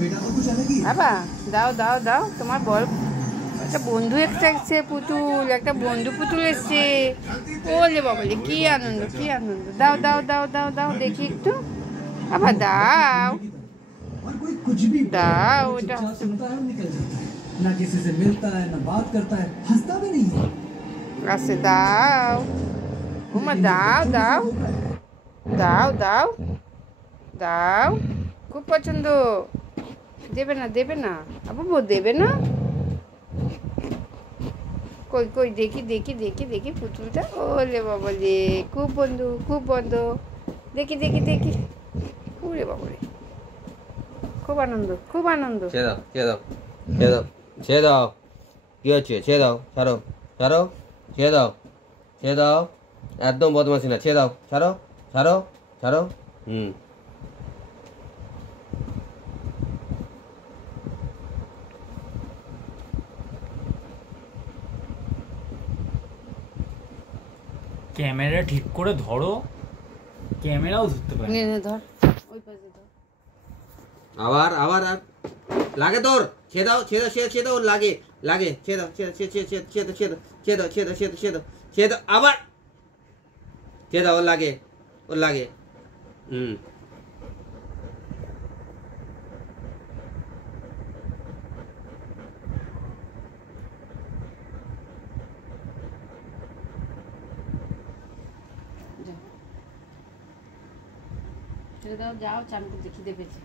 বাবা দাও দাও দাও, তোমার বল একটা বন্ধু এসছে পুতুল, একটা বন্ধু পুতুল এসছে। ওলে বাবলে কি আনন্দ, কি আনন্দ। দাও দাও দাও দাও দাও দেখি একটু, আবার দাও দাও। ওটা আচ্ছা দাও, ওমা দাও দাও দাও দাও দাও, খুব পছন্দ। দেবে না দেবে না আবার দেবে না। কই কই দেখি দেখি দেখি দেখি পুতুলটা। ওলে বাবা রে, খুব বন্ধু খুব বন্ধু। দেখি দেখি দেখি, ওরে বাবা রে, খুব আনন্দ খুব আনন্দ। ছেড়ে দাও ছেড়ে দাও ছেড়ে দাও ছেড়ে দাও, কি হচ্ছে? ছেড়ে দাও, ছাড়ো ছাড়ো, ছেড়ে দাও ছেড়ে দাও, একদম বদমাশি না, ছেড়ে দাও, ছাড়ো ছাড়ো ছাড়ো। ক্যামেরা ঠিক করে ধরো, ক্যামেরাও ধরতে পারে। নে নে ধর, ওই পাশে ধর। আবার আবার লাগে তোর, ছেড়ে দাও ছেড়ে দাও ছেড়ে দাও, লাগে লাগে, ছেড়ে দাও ছেড়ে ছেড়ে ছেড়ে ছেড়ে ছেড়ে ছেড়ে দাও ছেড়ে দাও ছেড়ে ছেড়ে দাও ছেড়ে দাও, আবার ছেড়ে দাও, ওর লাগে ওর লাগে। ছেড়ে দাও, যাও চান করতে, খিদে পেয়েছে।